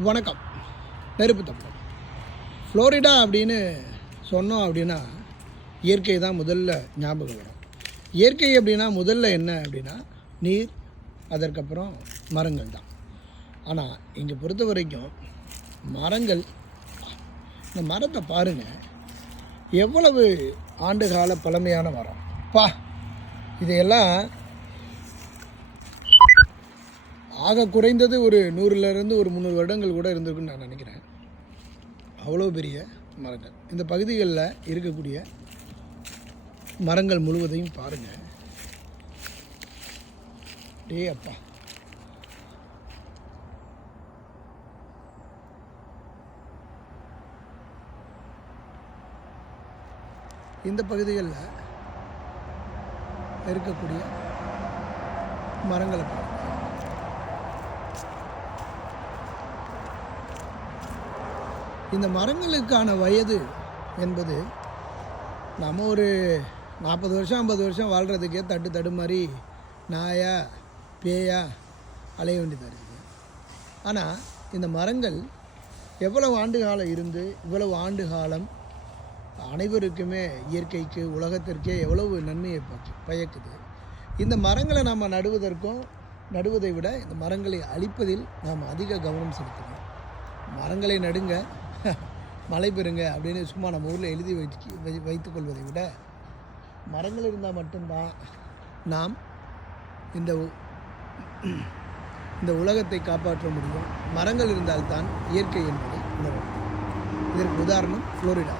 வணக்கம். நெருப்பு தமிழன். ஃப்ளோரிடா அப்படின்னு சொன்னோம் அப்படின்னா இயற்கை தான் முதல்ல ஞாபகம் வரும். இயற்கை அப்படின்னா முதல்ல என்ன அப்படின்னா நீர், அதற்கப்புறம் மரங்கள் தான். ஆனால் இங்கே பொறுத்த வரைக்கும் மரங்கள், இந்த மரத்தை பாருங்கள், எவ்வளவு ஆண்டுகால பழமையான மரம் இதையெல்லாம் ஆக குறைந்தது ஒரு 100லேருந்து ஒரு 300 வருடங்கள் கூட இருந்திருக்குன்னு நான் நினைக்கிறேன். அவ்வளோ பெரிய மரங்கள். இந்த பகுதிகளில் இருக்கக்கூடிய மரங்கள் முழுவதையும் பாருங்கள். டே அப்பா, இந்த பகுதிகளில் இருக்கக்கூடிய மரங்களை பாருங்கள். இந்த மரங்களுக்கான வயது என்பது நம்ம ஒரு 40 வருஷம் 50 வருஷம் வாழ்கிறதுக்கே தடு மாதிரி நாயா பேயா அலைய வேண்டியதாக இருக்குது. ஆனால் இந்த மரங்கள் எவ்வளவு ஆண்டு காலம் இருந்து இவ்வளவு ஆண்டு காலம் அனைவருக்குமே, இயற்கைக்கு, உலகத்திற்கே எவ்வளவு நன்மையை பயக்குது. இந்த மரங்களை நாம் நடுவதை விட இந்த மரங்களை அழிப்பதில் நாம் அதிக கவனம் செலுத்தணும். மரங்களை நடுங்க, மழை பெறுங்க அப்படின்னு சும்மா நம்ம ஊரில் எழுதி வைத்துக்கொள்வதை விட மரங்கள் இருந்தால் மட்டும்தான் நாம் இந்த உலகத்தை காப்பாற்ற முடியும். மரங்கள் இருந்தால்தான் இயற்கை என்பதை உணரும். இதற்கு உதாரணம் ஃப்ளோரிடா.